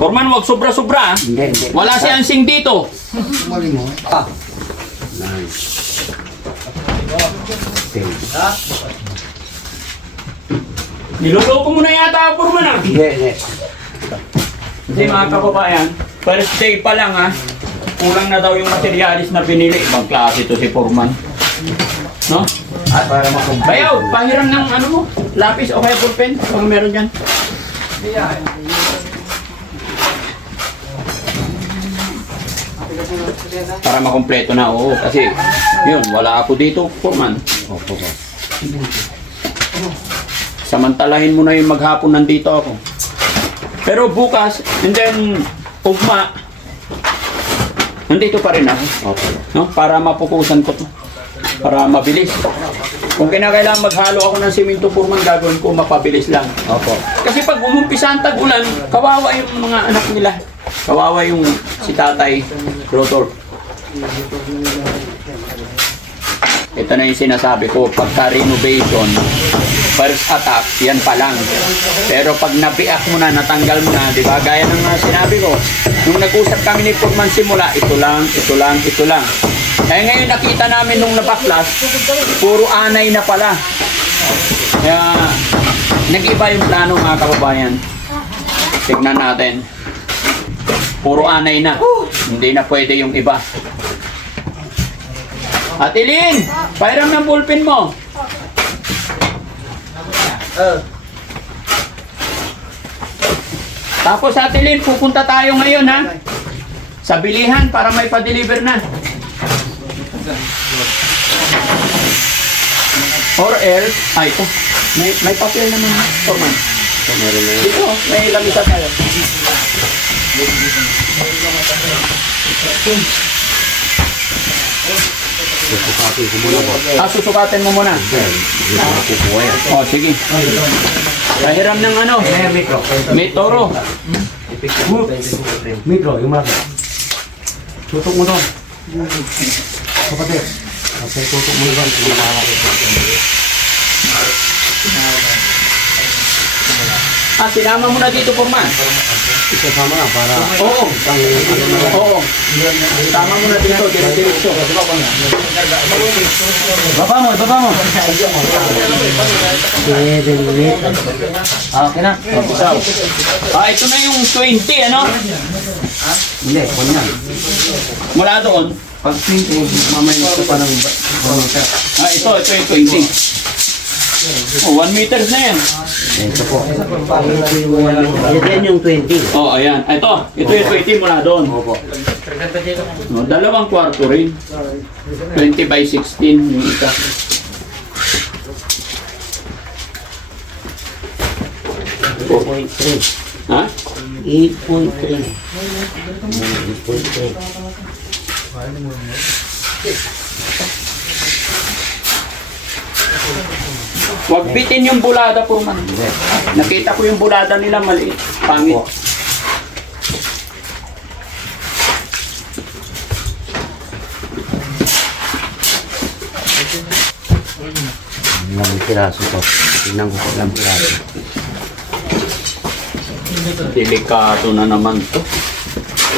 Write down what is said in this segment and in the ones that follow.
Foreman, wag sobra-sobra. Hindi. Wala si Ansing dito. Mali mo. Nice. Okay. Niloloko mo na yata, Foreman ah. Hindi. Hindi mga kababayan, first day pa lang ha. Kulang na daw yung materialis na pinili. Ibang klase ito si Foreman. No? At para makumpay. Bayaw, pahiram ng ano mo, lapis o kaya ballpen, kung meron dyan. Para makompleto na, oo. Kasi, yun, wala ako dito, Foreman. Opo. Samantalahin mo na yung maghapon nandito ako. Pero bukas, and then, ugma, nandito pa rin ako. Opo. No? Para mapukusan ko to. Para mabilis. Kung kinakailangan maghalo ako ng simento, Foreman, gagawin ko mapabilis lang. Opo. Kasi pag umumpisa ang tag-ulan, kawawa yung mga anak nila. Kawawa yung si tatay, Rotor. Ito na yung sinasabi ko, pagka-renovation, first attack, yan pa lang. Pero pag nabiak mo na, natanggal mo na, di ba? Gaya ng sinabi ko, nung nag-usap kami ni Foreman simula, ito lang. Kaya ngayon nakita namin nung nabaklas, puro anay na pala. Kaya nag-iba yung plano mga kababayan. Tignan natin. Puro anay na. Hindi na pwede yung iba. Ate Lynn, pahiram ng ballpen mo. Tapos Ate Lynn, pupunta tayo ngayon ha. Sa bilihan para may pa-deliver na. Or else, ito. May papel naman, Foreman. Meron na yun. Dito, may lamisa tayo. Susukatin ko muna po. Susukatin mo muna. Hindi ko makukuha yan. O, sige. Pahiram ng ano? May toro. Mikro, yung malaki. Tutok mo doon. Kapatid. Kasi tutok mo doon. Kung malaki. Sinama mo na dito, Foreman. Isasama na para... Oo. Oo. Sama mo na dito, diretso. Baba mo. 7 minutes. Okay na. Ito na yung 20, ano? Hindi, kung yan. Mula doon. Pag 20, mamaya ito pa ng bangka. Ito yung 20. 1 meters na yan. Ito po. Yan yung 20. Ayan. Ito yung 20 mula doon. Opo. Dalawang kwarto rin. 20 by 16 yung isa. Ha? 8.3. Huwag bitin yung bulada, Foreman. Nakita ko yung bulada nila maliit. Pangit. Ilang piraso to. Tingnan ko kung ilang piraso. Delikado na naman to.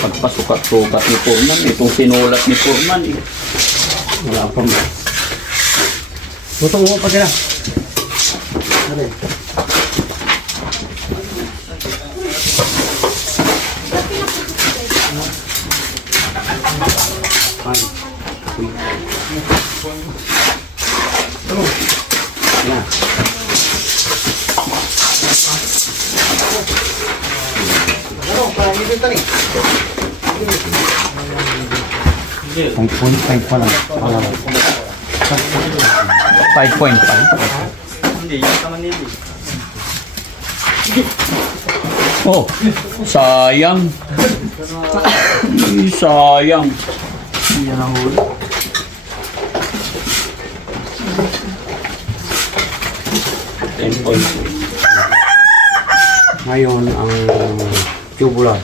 Pagpasukat-sukat ni Foreman. Itong sinulat ni Foreman. Wala pa mo. Tutong mo pa sila. Ano? Yan. Ang 0.5 pa lang. 5.5. Oh, sayang. Sayang. Yan ang huli. Ngayon, ang tubular.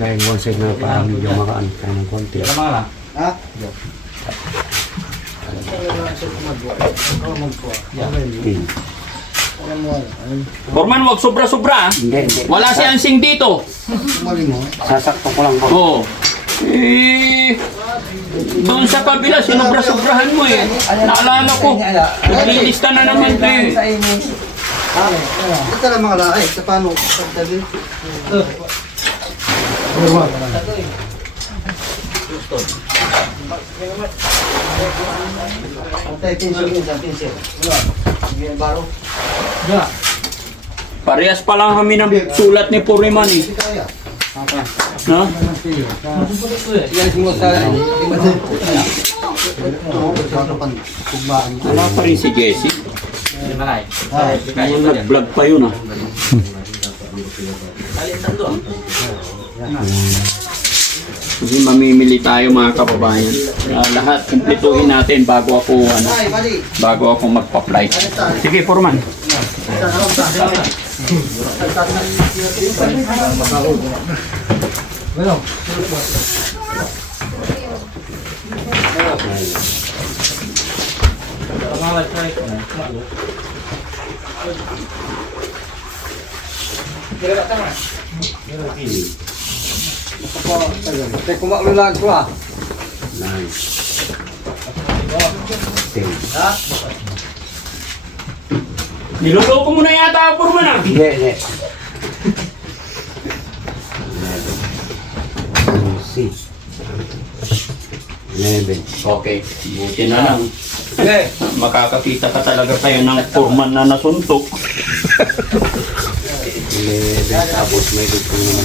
Dahil one side na parang medyo makaan tayo ng konti. Ha? Foreman, wag sobra-sobra. Hindi, hindi. Wala si Ansing dito. Sasakto ko lang po. Oo. Doon sa kabila, sinobra-sobrahan mo eh. Naalala ko. Naglilista na naman eh. Ito lang mga lahi. Sa paano? Pagdabi. Patay, pinsel yun. Pinsel. Sige, baro. Parehas pa lang kami ng sulat ni Puriman eh. Kaya. No? Yan mo sa... Wala pa rin si Jessie. Nag-vlog pa yun ah. Kasi mamimili tayo mga kababayan. Lahat, kumpletuhin natin bago ako magpa-flight. Sige, Purman. Kumakululan ko ah. 9, 10. Niloloko mo na yata, Purman ah. Hindi, hindi. 11. Okay, buti na lang. Makakakita ka talaga kayo ng Purman na nasuntok. 11, tapos may gusto naman.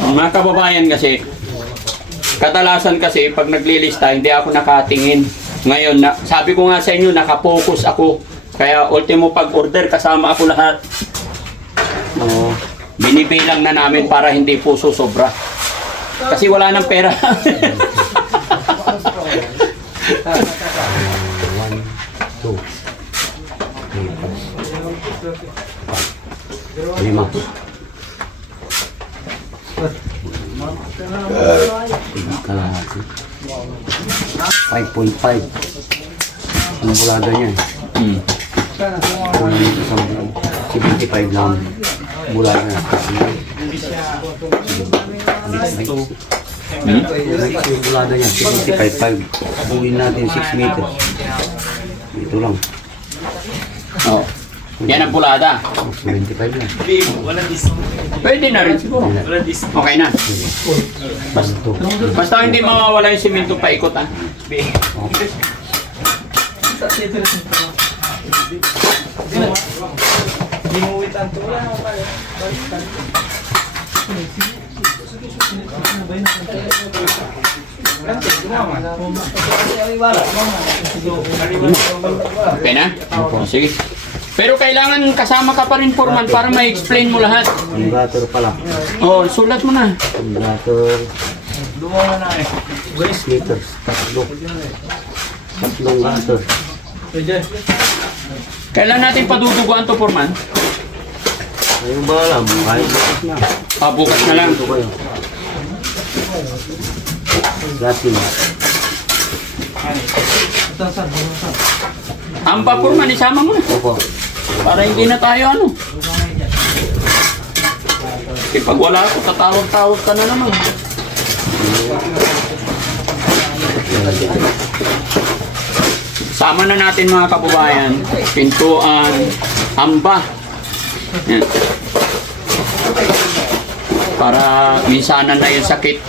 Ang mga kababayan kasi, kadalasan kasi pag naglilista, hindi ako nakatingin. Ngayon, sabi ko nga sa inyo, nakapokus ako. Kaya ultimo pag-order, kasama ako lahat. Binibilang na namin para hindi po sobra. Kasi wala nang pera. 1, 2, 3, 4, 5. Kalahati. 5.5. Ang bulada niya eh. Kulang nito sa 75 lang. Bulada niya. Yung bulada niya, 75.5. Buuin natin 6 meters. Ito lang. Oh. Yan ang pulada. 75 lang. Pwede na rin siguro. Okay na. Basta hindi mawawala yung simento paikot ah. Okay na? Sige. Pero kailangan kasama ka pa rin, Foreman, para ma-explain mo lahat. Converter pala. Oh, sulat mo na. Converter. 6 meters. Tatlong gator. Kailan natin paduduguan to, Foreman? Ayun ba alam? Kahit bukas na. Bukas na lang. Ito kayo. Gatin. Ampa, Foreman, isama mo na. Opo. Para hindi na tayo ano. Kasi pag wala ako, tatawag-tawag ka na naman. Sama na natin mga kababayan. Pintuan, amba. Yan. Para minsanan na yung sakit.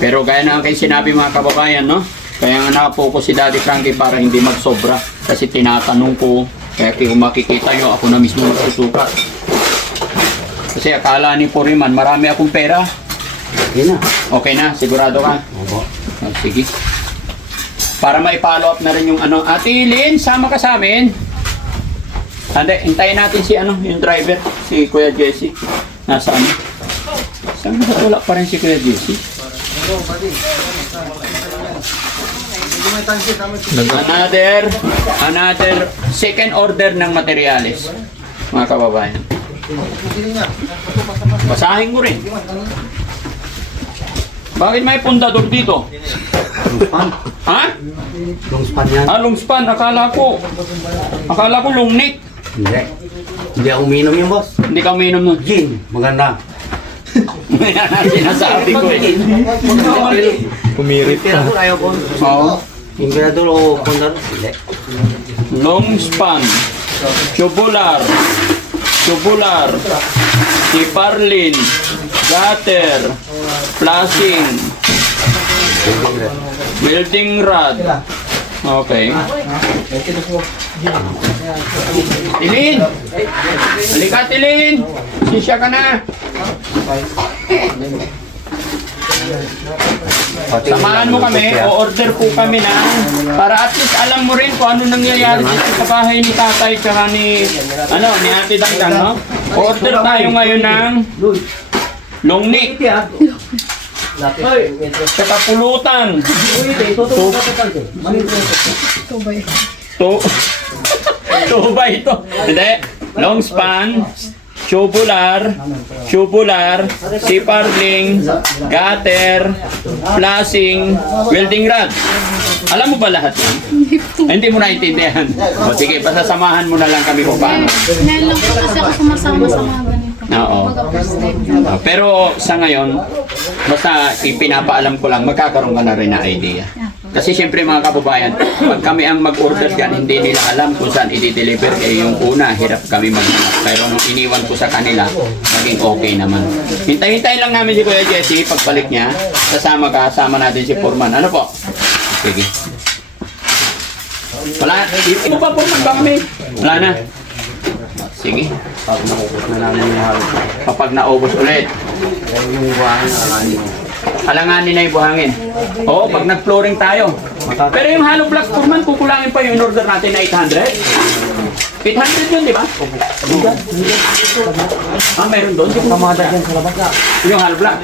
Pero gaya na kayo sinabi mga kababayan, no? Kaya nga nakapokus si Daddy Frankie para hindi magsobra. Kasi tinatanong ko, kaya kung makikita nyo, ako na mismo magsusukat. Kasi akala ni Puriman, marami akong pera. Okay na. Okay na, sigurado ka? Opo. Oh, sige. Para ma-follow up na rin yung ano. Ate Lynn, sama ka sa amin. Hindi, hintayin natin si ano, yung driver, si Kuya Jesse. Nasaan? Saan ba wala pa rin si Kuya Jesse? Another second order ng materyales, mga kababayan. Basahin ko rin. Bakit may pundador dito? Long span. Ha? Long span yan. Long span, akala ko long neck. Hindi. Hindi ako uminom yung boss. Hindi ka uminom nun. Gin, maganda. Yan ang sinasabi ko eh. Imperador ayaw ko. Oo. Imperador o Condor? Hindi. Long span, tubular, siparlin, gutter, flashing, welding rod. Okay. Tilin! Halika, Tilin! Sisya ka na! Samahan mo kami, o-order po kami na para at least alam mo rin kung ano nangyayari dito sa bahay ni tatay tsaka ni Ate Dangdang, no? O-order tayo ngayon ng long neck, tsaka pulutan. Tuba ito. Hindi. Long span, tubular, siparling, gutter, flashing, welding rod. Alam mo ba lahat yan? Hindi mo naintindihan. O sige, pasasamahan mo na lang kami kung paano. Ngayon lang po kasi ako sumasama sa mga ganito. Oo. Mag-first time. Pero sa ngayon, basta ipinapaalam ko lang, magkakaroon ka na rin na idea. Kasi siyempre mga kababayan, pag kami ang mag-order yan, hindi nila alam kung saan i-deliver. Eh yung una, hirap kami maghanap. Pero nung iniwan ko sa kanila, naging okay naman. Hintay-hintay lang namin si Kuya Jesse, pagbalik niya, kasama natin si Foreman. Ano po? Sige. Wala, hindi mo ba Foreman ba kami? Wala na. Sige. Pag naubos na namin yung halos. Kapag naubos ulit, Yung buhangin, alanin mo. alanganin na yung buhangin. Oo, pag nag-flooring tayo. Pero yung hollow block Foreman, kukulangin pa yung in-order natin na 800. 800 yun, di ba? Meron doon. Kamada dyan sa labas na. Yung hollow block.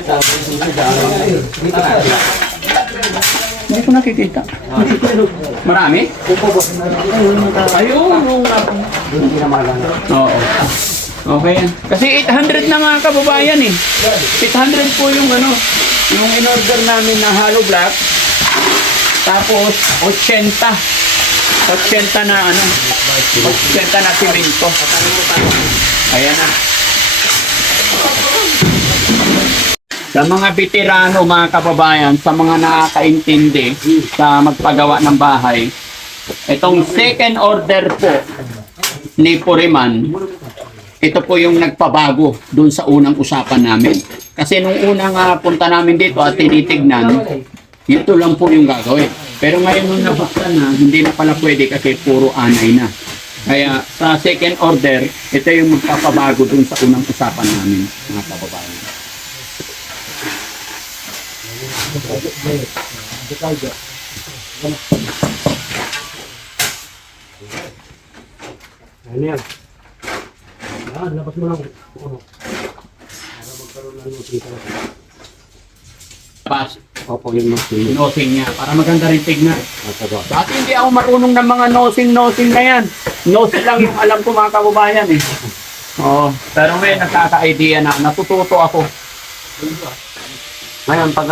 Hindi ko nakikita. Marami? Ayun. Hindi na malala. Oo. Okay yan. Kasi 800 na mga kababayan eh. 800 po yung yung in-order namin na hollow block. Tapos 80. 80 na 80 na simento. Ayan na. Sa mga veterano, mga kababayan, sa mga nakakaintindi sa magpagawa ng bahay, itong second order po ni Foreman, ito po yung nagpabago dun sa unang usapan namin. Kasi nung unang punta namin dito at tinitignan, ito lang po yung gagawin. Pero ngayon nung nabuksan na, hindi na pala pwede kasi puro anay na. Kaya sa second order, ito yung magpapabago dun sa unang usapan namin, mga kababayan. Ano yan? Yan, labas mo lang. Para magkaroon ng nosing ka lang. Pas, Opo, yung nosing. nosing niya, para maganda rin tignan. Mataba. Dati hindi ako marunong ng mga nosing na yan. Nosing lang yung alam ko mga kababayan eh. Oo, pero ngayon nagkaka-idea na, natututo ako. Ngayon, pag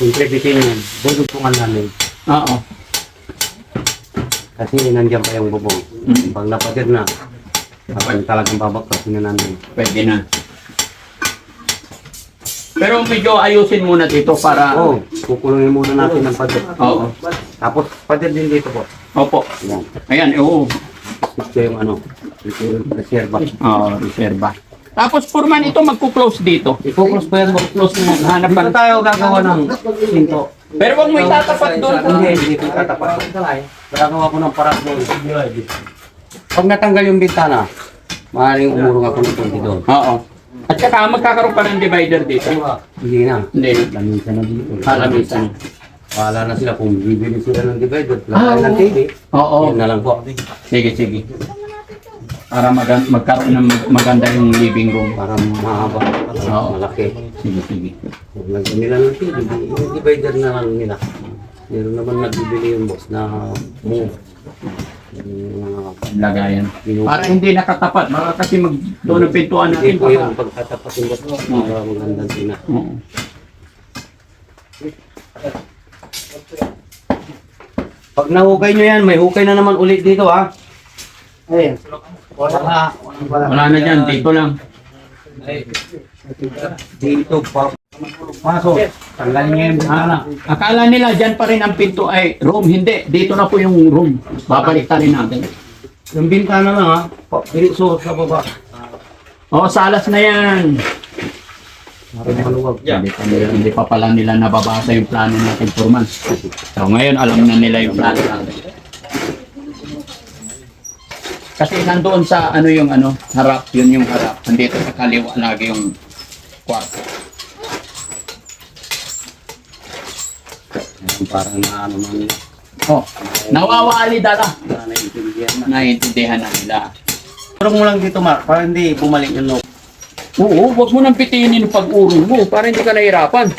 siyempre bitin yan, budutungan namin. Oo. Kasi nandiyan pa yung bubong. Pag napatir na, kapag talagang babaktasin na namin. Pwede na. Pero medyo ayusin muna dito para... Oo, kukulungin muna natin ng pader. Oo. Tapos pader din dito po. Opo. Yan. Ayan, oo. Ito yung ito yung reserva. Oo, reserva. Tapos Foreman, ito magkuklose dito. I-focus pa yan mo. Close mo, hanap Dito ka. tayo gagawa ng pinto. Pero wag mo itatapat doon. Hindi ko tatapat. Gagawa ko ng parak doon. Pag natanggal yung bintana, maaaring umurong ako ng konti doon. Oo. At saka magkakaroon pa ng divider dito. Hindi na. Hindi. Lamisan na dito. Lamisan. Wala na sila kung bibili sila ng divider. Ah, Lagay ng oo. TV. Oo. Yan na lang po. Sige, sige. Para magkaroon ng maganda yung living room. Para mahaba. Oo. Malaki. Sige, sige. Kung lagyan nila ng TV, yung divider na lang nila. Meron naman nagbibili yung boss na move. Lagayan. Para hindi nakatapat. Baka kasi doon ang pintuan Hindi natin. po yung pagtatapasin mo ito. Para magandang tina. Oo. Pag nahukay nyo yan, may hukay na naman ulit dito ha. Ayun. Wala. Wala na dyan. Dito lang. Dito pa. Pasok. Tanggalin niya yung bintana. Akala nila dyan pa rin ang pinto ay room. Hindi. Dito na po yung room. Babalik rin natin. Yung bintana lang ha. Diretso sa baba. Oo, salas na yan. Maluwag. Hindi pa pala nila nababasa yung plano natin for months. So ngayon alam na nila yung plano natin. Kasi nandoon sa yung harap, yun yung harap. Nandito sa kaliwa lagi yung kwarto. Parang na ano man. Oh, nawawali dala. Naiintindihan na. Naiintindihan na nila. Turong mo lang dito Mark, para hindi bumalik yung loob. Oo, huwag mo nang pitinin yung pag-urong mo para hindi ka nahirapan.